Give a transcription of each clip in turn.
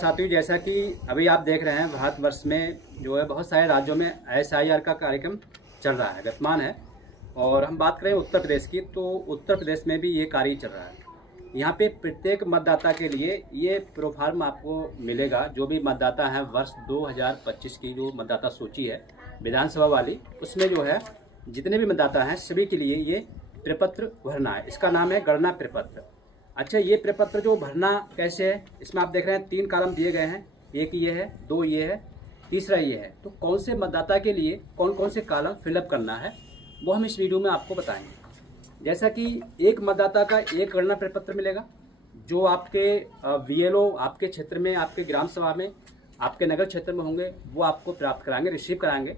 साथियों, जैसा कि अभी आप देख रहे हैं भारतवर्ष में जो है बहुत सारे राज्यों में एसआईआर का कार्यक्रम चल रहा है, वर्तमान है। और हम बात करें उत्तर प्रदेश की, तो उत्तर प्रदेश में भी ये कार्य चल रहा है। यहाँ पे प्रत्येक मतदाता के लिए ये प्रोफार्म आपको मिलेगा। जो भी मतदाता हैं, वर्ष 2025 की जो मतदाता सूची है विधानसभा वाली, उसमें जो है जितने भी मतदाता हैं सभी के लिए ये प्रपत्र भरना है। इसका नाम है गणना प्रपत्र। अच्छा, ये प्रपत्र जो भरना कैसे है, इसमें आप देख रहे हैं 3 कॉलम दिए गए हैं। एक ये है, 2 ये है, तीसरा ये है। तो कौन से मतदाता के लिए कौन कौन से कॉलम फिलअप करना है वो हम इस वीडियो में आपको बताएंगे। जैसा कि एक मतदाता का एक गणना प्रपत्र मिलेगा, जो आपके बीएलओ आपके क्षेत्र में, आपके ग्राम सभा में, आपके नगर क्षेत्र में होंगे, वो आपको प्राप्त कराएंगे, रिसीव कराएंगे।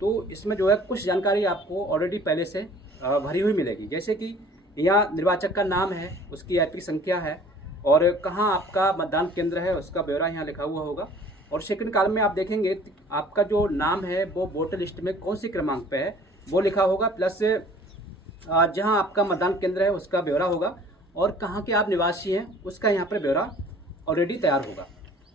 तो इसमें जो है कुछ जानकारी आपको ऑलरेडी पहले से भरी हुई मिलेगी। जैसे कि यहाँ निर्वाचक का नाम है, उसकी एपिक संख्या है, और कहाँ आपका मतदान केंद्र है उसका ब्यौरा यहाँ लिखा हुआ होगा। और सेकंड कॉलम में आप देखेंगे आपका जो नाम है वो वोटर लिस्ट में कौन सी क्रमांक पे है वो लिखा होगा, प्लस जहाँ आपका मतदान केंद्र है उसका ब्यौरा होगा, और कहाँ के आप निवासी हैं उसका यहाँ पर ब्यौरा ऑलरेडी तैयार होगा।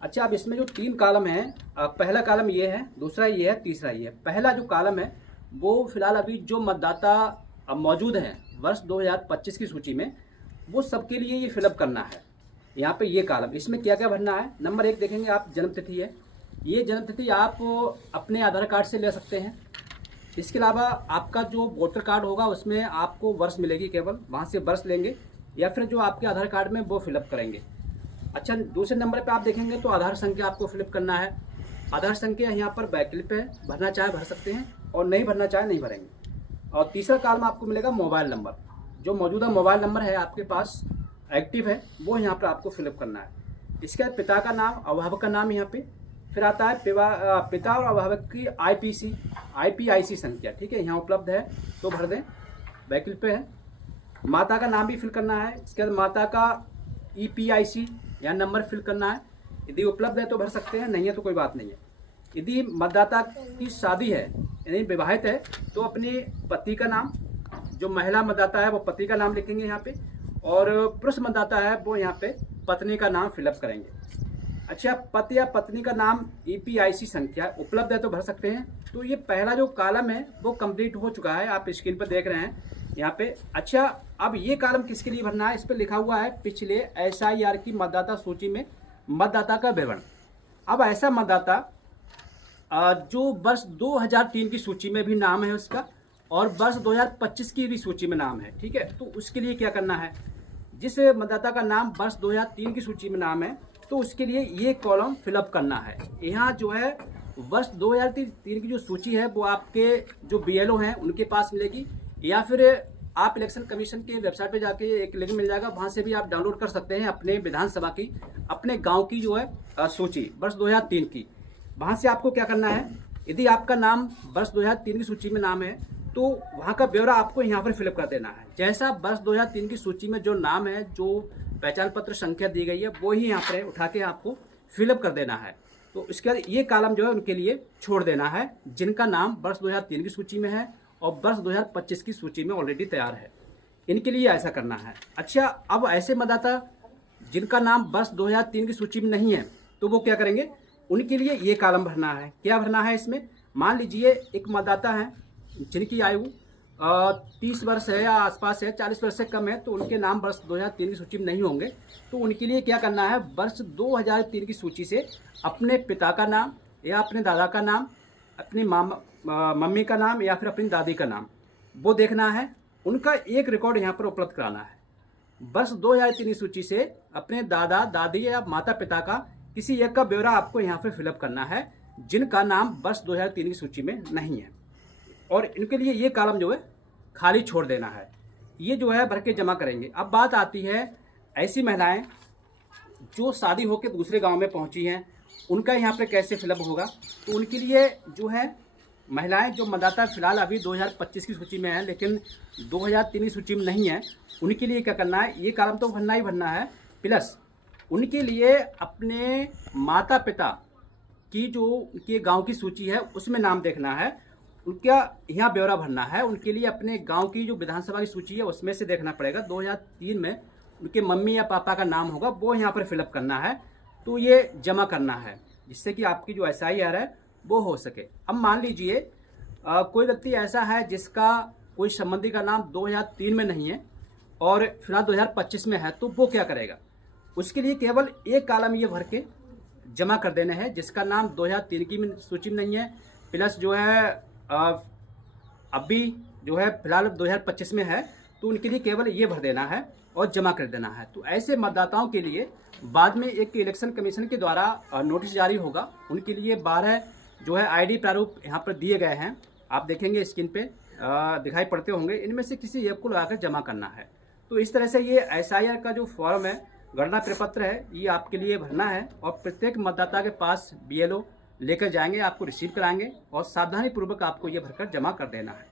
अच्छा, अब इसमें जो 3 कॉलम हैं, पहला कॉलम ये है, दूसरा ये है, तीसरा ये है। पहला जो कॉलम है वो फिलहाल अभी जो मतदाता मौजूद हैं वर्ष 2025 की सूची में, वो सबके लिए ये फिलअप करना है। यहाँ पे ये कॉलम, इसमें क्या क्या भरना है। नंबर 1 देखेंगे आप, जन्म तिथि है। ये जन्म तिथि आप अपने आधार कार्ड से ले सकते हैं। इसके अलावा आपका जो वोटर कार्ड होगा उसमें आपको वर्ष मिलेगी, केवल वहाँ से वर्ष लेंगे, या फिर जो आपके आधार कार्ड में वो फिलअप करेंगे। अच्छा, दूसरे नंबर पर आप देखेंगे तो आधार संख्या आपको फिलअप करना है। आधार संख्या यहाँ पर वैकल्पिक है, भरना चाहे भर सकते हैं और नहीं भरना चाहे नहीं भरेंगे। और तीसरा कॉलम आपको मिलेगा मोबाइल नंबर। जो मौजूदा मोबाइल नंबर है आपके पास एक्टिव है वो यहाँ पर आपको फिलअप करना है। इसके बाद पिता का नाम, अभिभावक का नाम यहाँ पे, फिर आता है पिता और अभिभावक की आईपीआईसी संख्या, ठीक है, यहाँ उपलब्ध है तो भर दें, वैकल्पिक है। माता का नाम भी फिल करना है। इसके बाद माता का ईपीआईसी या नंबर फिल करना है। यदि उपलब्ध है तो भर सकते हैं, नहीं है तो कोई बात नहीं है। यदि मतदाता की शादी है यानी विवाहित है तो अपने पति का नाम, जो महिला मतदाता है वो पति का नाम लिखेंगे यहाँ पे, और पुरुष मतदाता है वो यहाँ पे पत्नी का नाम फिलअप करेंगे। अच्छा, पति या पत्नी का नाम, ईपीआईसी संख्या उपलब्ध है तो भर सकते हैं। तो ये पहला जो कॉलम है वो कंप्लीट हो चुका है, आप स्क्रीन पर देख रहे हैं यहाँ पे। अच्छा, अब ये कॉलम किसके लिए भरना है, इस पर लिखा हुआ है पिछले एसआईआर की मतदाता सूची में मतदाता का विवरण। अब ऐसा मतदाता जो वर्ष 2003 की सूची में भी नाम है उसका, और वर्ष 2025 की भी सूची में नाम है, ठीक है। तो उसके लिए क्या करना है, जिस मतदाता का नाम वर्ष 2003 की सूची में नाम है तो उसके लिए ये कॉलम फिलअप करना है। यहाँ जो है वर्ष 2003 की जो सूची है वो आपके जो बीएलओ हैं उनके पास मिलेगी, या फिर आप इलेक्शन कमीशन के वेबसाइट पे जाके एक लिंक मिल जाएगा, वहाँ से भी आप डाउनलोड कर सकते हैं अपने विधानसभा की, अपने गाँव की जो है सूची वर्ष 2003 की। वहाँ से आपको क्या करना है, यदि आपका नाम वर्ष 2003 की सूची में नाम है तो वहाँ का ब्यौरा आपको यहाँ पर फिलअप कर देना है। जैसा वर्ष 2003 की सूची में जो नाम है, जो पहचान पत्र संख्या दी गई है, वो ही यहाँ पर उठा के आपको फिलअप कर देना है। तो इसके बाद ये कॉलम जो है उनके लिए छोड़ देना है जिनका नाम वर्ष 2003 की सूची में है और वर्ष 2025 की सूची में ऑलरेडी तैयार है, इनके लिए ऐसा करना है। अच्छा, अब ऐसे मतदाता जिनका नाम वर्ष 2003 की सूची में नहीं है तो वो क्या करेंगे, उनके लिए ये कॉलम भरना है। क्या भरना है इसमें, मान लीजिए एक मतदाता है जिनकी आयु 30 वर्ष है या आसपास है, 40 वर्ष से कम है, तो उनके नाम वर्ष 2003 की सूची में नहीं होंगे। तो उनके लिए क्या करना है, वर्ष 2003 की सूची से अपने पिता का नाम या अपने दादा का नाम, अपनी मम्मी का नाम या फिर अपनी दादी का नाम, वो देखना है। उनका एक रिकॉर्ड यहाँ पर उपलब्ध कराना है। वर्ष 2003 की सूची से अपने दादा दादी या माता पिता का किसी एक का ब्यौरा आपको यहाँ पे फिलअप करना है जिनका नाम वर्ष 2003 की सूची में नहीं है, और इनके लिए ये कॉलम जो है खाली छोड़ देना है। ये जो है भर के जमा करेंगे। अब बात आती है ऐसी महिलाएं जो शादी होकर दूसरे गांव में पहुंची हैं, उनका यहाँ पे कैसे फिलअप होगा। तो उनके लिए जो है महिलाएं जो मतदाता फिलहाल अभी 2025 की सूची में है लेकिन 2003 की सूची में नहीं है, उनके लिए क्या करना है, ये कॉलम तो भरना ही भरना है, प्लस उनके लिए अपने माता पिता की जो उनके गांव की सूची है उसमें नाम देखना है, उनका यहाँ ब्यौरा भरना है। उनके लिए अपने गांव की जो विधानसभा की सूची है उसमें से देखना पड़ेगा, 2003 में उनके मम्मी या पापा का नाम होगा वो यहाँ पर फिलअप करना है। तो ये जमा करना है जिससे कि आपकी जो SIR है वो हो सके। अब मान लीजिए कोई व्यक्ति ऐसा है जिसका कोई संबंधी का नाम 2003 में नहीं है और फिलहाल 2025 में है, तो वो क्या करेगा? उसके लिए केवल एक कॉलम ये भर के जमा कर देना है जिसका नाम 2003 की सूची में नहीं है, प्लस जो है अभी जो है फिलहाल 2025 में है, तो उनके लिए केवल ये भर देना है और जमा कर देना है। तो ऐसे मतदाताओं के लिए बाद में एक इलेक्शन कमीशन के द्वारा नोटिस जारी होगा। उनके लिए 12 जो है ID प्रारूप यहाँ पर दिए गए हैं, आप देखेंगे स्क्रीन पे दिखाई पड़ते होंगे। इनमें से किसी एक को लगाकर जमा करना है। तो इस तरह से ये SIR का जो फॉर्म है, गणना प्रपत्र है, ये आपके लिए भरना है और प्रत्येक मतदाता के पास BLO लेकर जाएंगे, आपको रिसीव कराएंगे और सावधानी पूर्वक आपको ये भरकर जमा कर देना है।